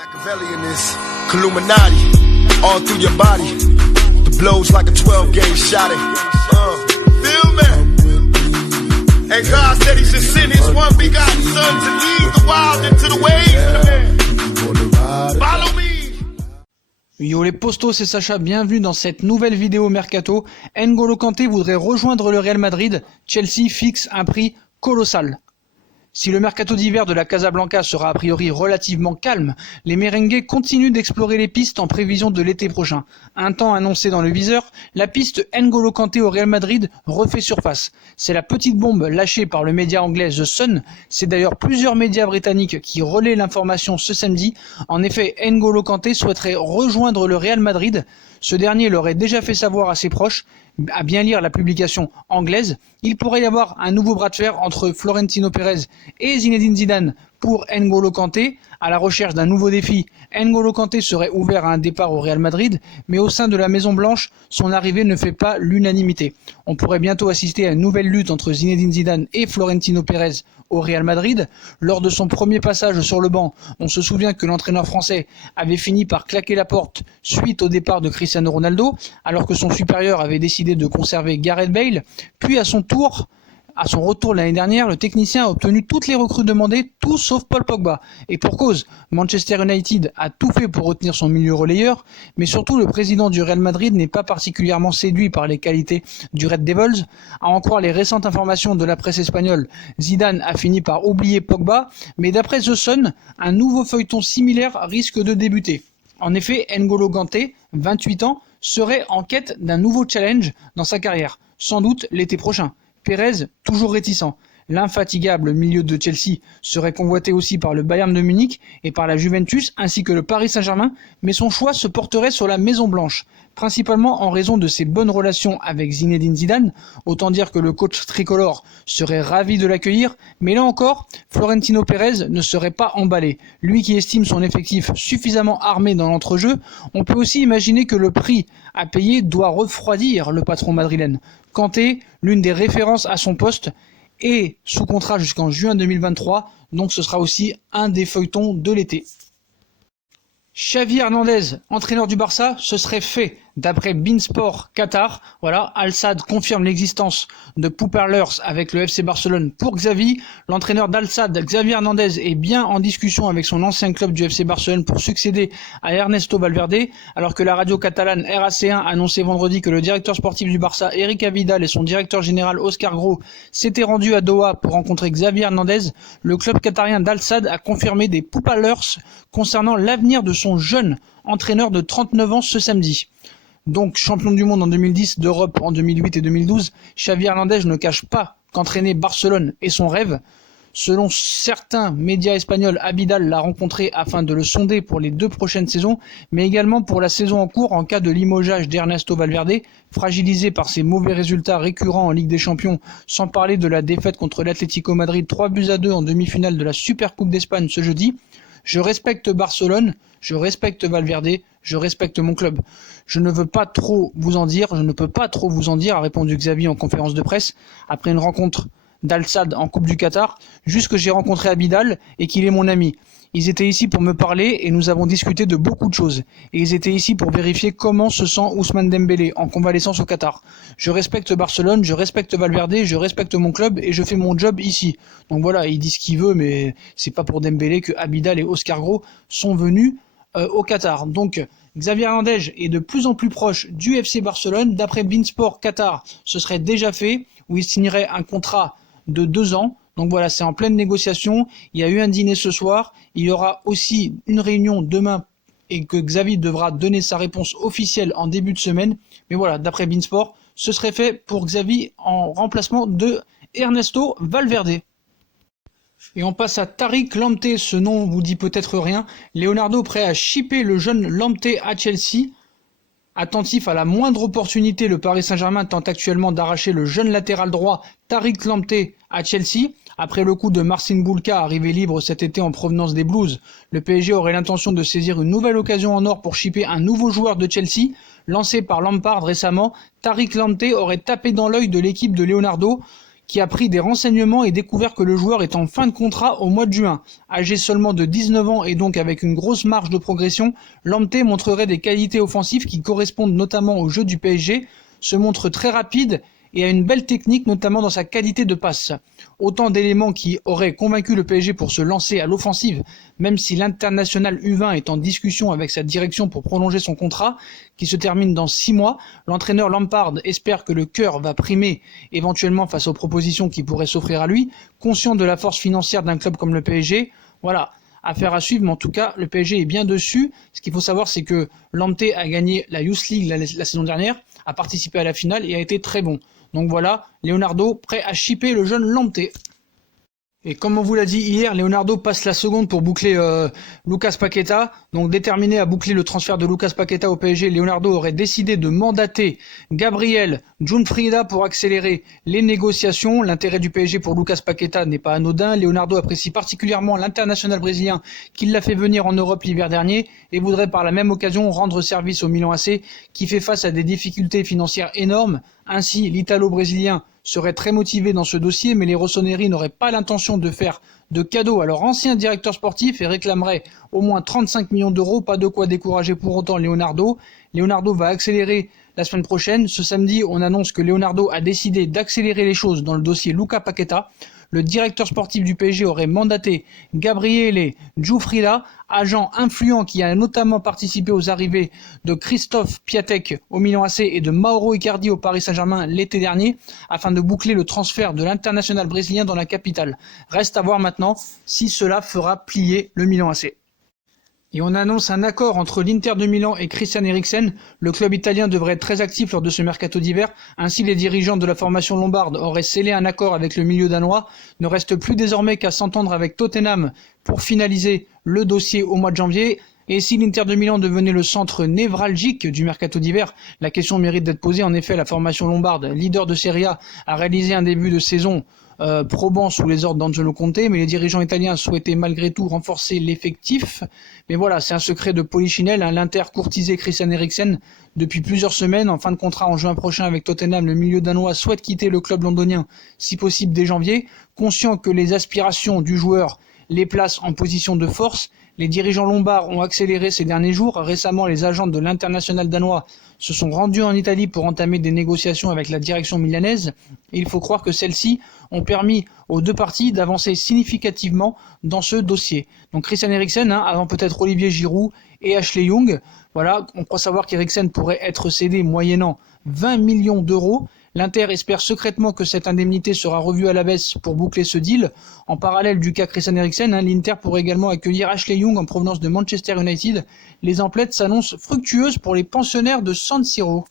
Machiavelli in this Illuminati, all through your body. The blows like a 12-gauge shot. Feel me? And God said He should send His one begotten Son to lead the wild into the ways. Follow me. Yo les postos, c'est Sacha, bienvenue dans cette nouvelle vidéo Mercato. N'Golo Kanté voudrait rejoindre le Real Madrid, Chelsea fixe un prix colossal. Si le mercato d'hiver de la Casablanca sera a priori relativement calme, les merengues continuent d'explorer les pistes en prévision de l'été prochain. Un temps annoncé dans le viseur, la piste N'Golo Kanté au Real Madrid refait surface. C'est la petite bombe lâchée par le média anglais The Sun. C'est d'ailleurs plusieurs médias britanniques qui relaient l'information ce samedi. En effet, N'Golo Kanté souhaiterait rejoindre le Real Madrid. Ce dernier l'aurait déjà fait savoir à ses proches. À bien lire la publication anglaise, il pourrait y avoir un nouveau bras de fer entre Florentino Pérez et Zinedine Zidane pour N'Golo Kanté. À la recherche d'un nouveau défi, N'Golo Kanté serait ouvert à un départ au Real Madrid, mais au sein de la Maison Blanche, son arrivée ne fait pas l'unanimité. On pourrait bientôt assister à une nouvelle lutte entre Zinedine Zidane et Florentino Pérez au Real Madrid. Lors de son premier passage sur le banc, on se souvient que l'entraîneur français avait fini par claquer la porte suite au départ de Cristiano Ronaldo, alors que son supérieur avait décidé de conserver Gareth Bale. Puis à son retour l'année dernière, le technicien a obtenu toutes les recrues demandées, tout sauf Paul Pogba. Et pour cause, Manchester United a tout fait pour retenir son milieu relayeur, mais surtout le président du Real Madrid n'est pas particulièrement séduit par les qualités du Red Devils. À en croire les récentes informations de la presse espagnole, Zidane a fini par oublier Pogba, mais d'après The Sun, un nouveau feuilleton similaire risque de débuter. En effet, N'Golo Kanté, 28 ans, serait en quête d'un nouveau challenge dans sa carrière, sans doute l'été prochain. Pérez, toujours réticent. L'infatigable milieu de Chelsea serait convoité aussi par le Bayern de Munich et par la Juventus ainsi que le Paris Saint-Germain, mais son choix se porterait sur la Maison Blanche, principalement en raison de ses bonnes relations avec Zinedine Zidane. Autant dire que le coach tricolore serait ravi de l'accueillir, mais là encore, Florentino Pérez ne serait pas emballé. Lui qui estime son effectif suffisamment armé dans l'entrejeu, on peut aussi imaginer que le prix à payer doit refroidir le patron madrilène. Kanté, l'une des références à son poste, est sous contrat jusqu'en juin 2023, donc ce sera aussi un des feuilletons de l'été. Xavi Hernandez, entraîneur du Barça, ce serait fait. D'après Beansport Qatar, voilà, Al Sadd confirme l'existence de Poupallers avec le FC Barcelone pour Xavi. L'entraîneur d'Al Sadd, Xavi Hernandez, est bien en discussion avec son ancien club du FC Barcelone pour succéder à Ernesto Valverde, alors que la radio catalane RAC1 annonçait vendredi que le directeur sportif du Barça, Eric Abidal, et son directeur général Oscar Gros s'étaient rendus à Doha pour rencontrer Xavi Hernandez. Le club qatarien d'Al Sadd a confirmé des Poupallers concernant l'avenir de son jeune entraîneur de 39 ans ce samedi. Donc champion du monde en 2010, d'Europe en 2008 et 2012, Xavi Hernandez ne cache pas qu'entraîner Barcelone est son rêve. Selon certains médias espagnols, Abidal l'a rencontré afin de le sonder pour les 2 prochaines saisons, mais également pour la saison en cours en cas de limogeage d'Ernesto Valverde, fragilisé par ses mauvais résultats récurrents en Ligue des Champions, sans parler de la défaite contre l'Atlético Madrid 3-2 en demi-finale de la Supercoupe d'Espagne ce jeudi. Je respecte Barcelone, je respecte Valverde, je respecte mon club. Je ne peux pas trop vous en dire, a répondu Xavi en conférence de presse, après une rencontre d'Al Sadd en Coupe du Qatar, juste que j'ai rencontré Abidal et qu'il est mon ami. Ils étaient ici pour me parler et nous avons discuté de beaucoup de choses. Et ils étaient ici pour vérifier comment se sent Ousmane Dembélé en convalescence au Qatar. Je respecte Barcelone, je respecte Valverde, je respecte mon club et je fais mon job ici. Donc voilà, il dit ce qu'il veut, mais c'est pas pour Dembélé que Abidal et Oscar Gros sont venus au Qatar. Donc Xavi Hernandez est de plus en plus proche du FC Barcelone. D'après Beansport Qatar, ce serait déjà fait, où il signerait un contrat de 2 ans. Donc voilà, c'est en pleine négociation. Il y a eu un dîner ce soir. Il y aura aussi une réunion demain et que Xavi devra donner sa réponse officielle en début de semaine. Mais voilà, d'après Beansport, ce serait fait pour Xavi en remplacement de Ernesto Valverde. Et on passe à Tariq Lamptey, ce nom vous dit peut-être rien. Leonardo prêt à shipper le jeune Lamptey à Chelsea. Attentif à la moindre opportunité, le Paris Saint-Germain tente actuellement d'arracher le jeune latéral droit Tariq Lamptey à Chelsea. Après le coup de Marcin Bulka, arrivé libre cet été en provenance des Blues, le PSG aurait l'intention de saisir une nouvelle occasion en or pour shipper un nouveau joueur de Chelsea. Lancé par Lampard récemment, Tariq Lamptey aurait tapé dans l'œil de l'équipe de Leonardo, qui a pris des renseignements et découvert que le joueur est en fin de contrat au mois de juin. Âgé seulement de 19 ans et donc avec une grosse marge de progression, Lamptey montrerait des qualités offensives qui correspondent notamment au jeu du PSG, se montre très rapide et a une belle technique, notamment dans sa qualité de passe. Autant d'éléments qui auraient convaincu le PSG pour se lancer à l'offensive, même si l'international U20 est en discussion avec sa direction pour prolonger son contrat, qui se termine dans 6 mois. L'entraîneur Lampard espère que le cœur va primer éventuellement face aux propositions qui pourraient s'offrir à lui, conscient de la force financière d'un club comme le PSG. Voilà, affaire à suivre, mais en tout cas, le PSG est bien dessus. Ce qu'il faut savoir, c'est que Lamptey a gagné la Youth League la saison dernière, a participé à la finale et a été très bon. Donc voilà, Leonardo prêt à shipper le jeune Lamptey. Et comme on vous l'a dit hier, Leonardo passe la seconde pour boucler Lucas Paqueta. Donc déterminé à boucler le transfert de Lucas Paqueta au PSG, Leonardo aurait décidé de mandater Gabriel Giunfrida pour accélérer les négociations. L'intérêt du PSG pour Lucas Paqueta n'est pas anodin. Leonardo apprécie particulièrement l'international brésilien qui l'a fait venir en Europe l'hiver dernier et voudrait par la même occasion rendre service au Milan AC qui fait face à des difficultés financières énormes. Ainsi, l'Italo-brésilien serait très motivé dans ce dossier, mais les Rossoneri n'auraient pas l'intention de faire de cadeaux à leur ancien directeur sportif et réclameraient au moins 35 millions d'euros, pas de quoi décourager pour autant Leonardo. Leonardo va accélérer la semaine prochaine. Ce samedi, on annonce que Leonardo a décidé d'accélérer les choses dans le dossier Lucas Paqueta. Le directeur sportif du PSG aurait mandaté Gabriele Giunfrida, agent influent qui a notamment participé aux arrivées de Christophe Piatek au Milan AC et de Mauro Icardi au Paris Saint-Germain l'été dernier, afin de boucler le transfert de l'international brésilien dans la capitale. Reste à voir maintenant si cela fera plier le Milan AC. Et on annonce un accord entre l'Inter de Milan et Christian Eriksen. Le club italien devrait être très actif lors de ce mercato d'hiver. Ainsi, les dirigeants de la formation lombarde auraient scellé un accord avec le milieu danois. Ne reste plus désormais qu'à s'entendre avec Tottenham pour finaliser le dossier au mois de janvier. Et si l'Inter de Milan devenait le centre névralgique du mercato d'hiver, la question mérite d'être posée. En effet, la formation lombarde, leader de Serie A, a réalisé un début de saison probant sous les ordres d'Angelo Conte, mais les dirigeants italiens souhaitaient malgré tout renforcer l'effectif. Mais voilà, c'est un secret de polichinelle, hein. L'Inter courtisait Christian Eriksen depuis plusieurs semaines. En fin de contrat en juin prochain avec Tottenham, le milieu danois souhaite quitter le club londonien, si possible dès janvier. Conscient que les aspirations du joueur les placent en position de force, les dirigeants lombards ont accéléré ces derniers jours. Récemment, les agents de l'international danois se sont rendus en Italie pour entamer des négociations avec la direction milanaise. Et il faut croire que celles-ci ont permis aux deux parties d'avancer significativement dans ce dossier. Donc Christian Eriksen, avant peut-être Olivier Giroud et Ashley Young. Voilà, on croit savoir qu'Eriksen pourrait être cédé moyennant 20 millions d'euros. L'Inter espère secrètement que cette indemnité sera revue à la baisse pour boucler ce deal. En parallèle du cas Christian Eriksen, l'Inter pourrait également accueillir Ashley Young en provenance de Manchester United. Les emplettes s'annoncent fructueuses pour les pensionnaires de San Siro.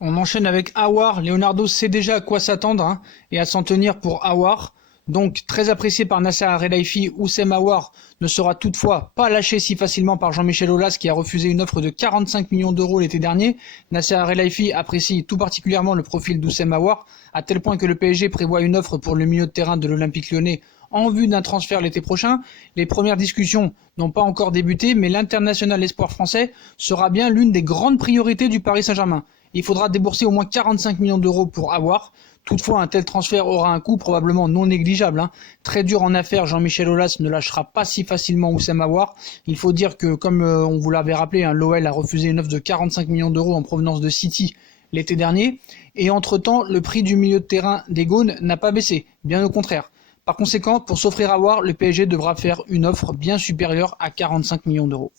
On enchaîne avec Aouar. Leonardo sait déjà à quoi s'attendre et à s'en tenir pour Aouar. Donc très apprécié par Nasser Al-Khelaifi, Oussem Aouar ne sera toutefois pas lâché si facilement par Jean-Michel Aulas qui a refusé une offre de 45 millions d'euros l'été dernier. Nasser Al-Khelaifi apprécie tout particulièrement le profil d'Oussem Aouar, à tel point que le PSG prévoit une offre pour le milieu de terrain de l'Olympique Lyonnais en vue d'un transfert l'été prochain. Les premières discussions n'ont pas encore débuté, mais l'international espoir français sera bien l'une des grandes priorités du Paris Saint-Germain. Il faudra débourser au moins 45 millions d'euros pour Aouar. Toutefois, un tel transfert aura un coût probablement non négligeable. Très dur en affaires, Jean-Michel Aulas ne lâchera pas si facilement Oussem Aouar. Il faut dire que, comme on vous l'avait rappelé, l'OL a refusé une offre de 45 millions d'euros en provenance de City l'été dernier. Et entre-temps, le prix du milieu de terrain des Gaunes n'a pas baissé, bien au contraire. Par conséquent, pour s'offrir Aouar, le PSG devra faire une offre bien supérieure à 45 millions d'euros.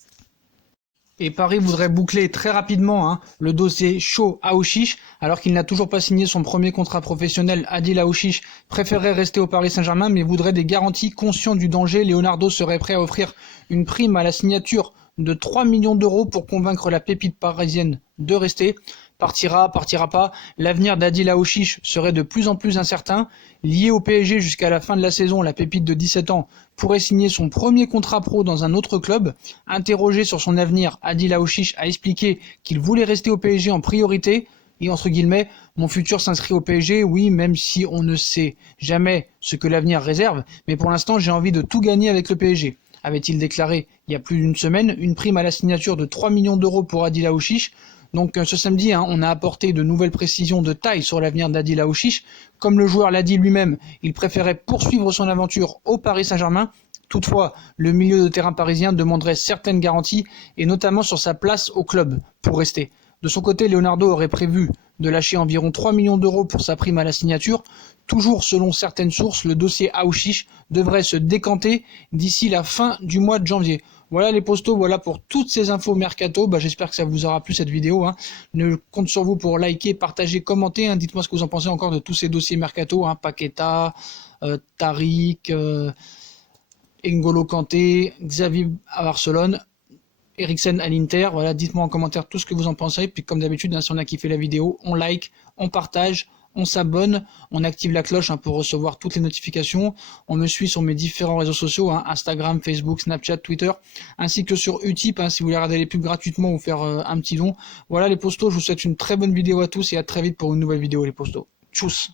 Et Paris voudrait boucler très rapidement le dossier Cho Aouchiche, alors qu'il n'a toujours pas signé son premier contrat professionnel. Adil Aouchiche préférerait rester au Paris Saint-Germain, mais voudrait des garanties. Conscient du danger, Leonardo serait prêt à offrir une prime à la signature de 3 millions d'euros pour convaincre la pépite parisienne de rester. Partira pas, l'avenir d'Adil Aouchiche serait de plus en plus incertain. Lié au PSG jusqu'à la fin de la saison, la pépite de 17 ans pourrait signer son premier contrat pro dans un autre club. Interrogé sur son avenir, Adil Aouchiche a expliqué qu'il voulait rester au PSG en priorité. Et entre guillemets, mon futur s'inscrit au PSG, oui, même si on ne sait jamais ce que l'avenir réserve. Mais pour l'instant, j'ai envie de tout gagner avec le PSG, avait-il déclaré il y a plus d'une semaine. Une prime à la signature de 3 millions d'euros pour Adil Aouchiche Donc ce samedi, on a apporté de nouvelles précisions de taille sur l'avenir d'Adil Aouchiche. Comme le joueur l'a dit lui-même, il préférait poursuivre son aventure au Paris Saint-Germain. Toutefois, le milieu de terrain parisien demanderait certaines garanties, et notamment sur sa place au club, pour rester. De son côté, Leonardo aurait prévu de lâcher environ 3 millions d'euros pour sa prime à la signature. Toujours selon certaines sources, le dossier Aouchiche devrait se décanter d'ici la fin du mois de janvier. Voilà les postos, voilà pour toutes ces infos mercato. J'espère que ça vous aura plu cette vidéo. Je compte sur vous pour liker, partager, commenter. Dites-moi ce que vous en pensez encore de tous ces dossiers mercato. Paqueta, Tariq, N'Golo Kanté, Xavi à Barcelone, Eriksen à l'Inter. Voilà, dites-moi en commentaire tout ce que vous en pensez. Puis comme d'habitude, si on a kiffé la vidéo, on like, on partage, on s'abonne, on active la cloche pour recevoir toutes les notifications. On me suit sur mes différents réseaux sociaux, Instagram, Facebook, Snapchat, Twitter, ainsi que sur Utip, si vous voulez regarder les pubs gratuitement ou faire un petit don. Voilà les postos, je vous souhaite une très bonne vidéo à tous et à très vite pour une nouvelle vidéo les postos. Tchuss.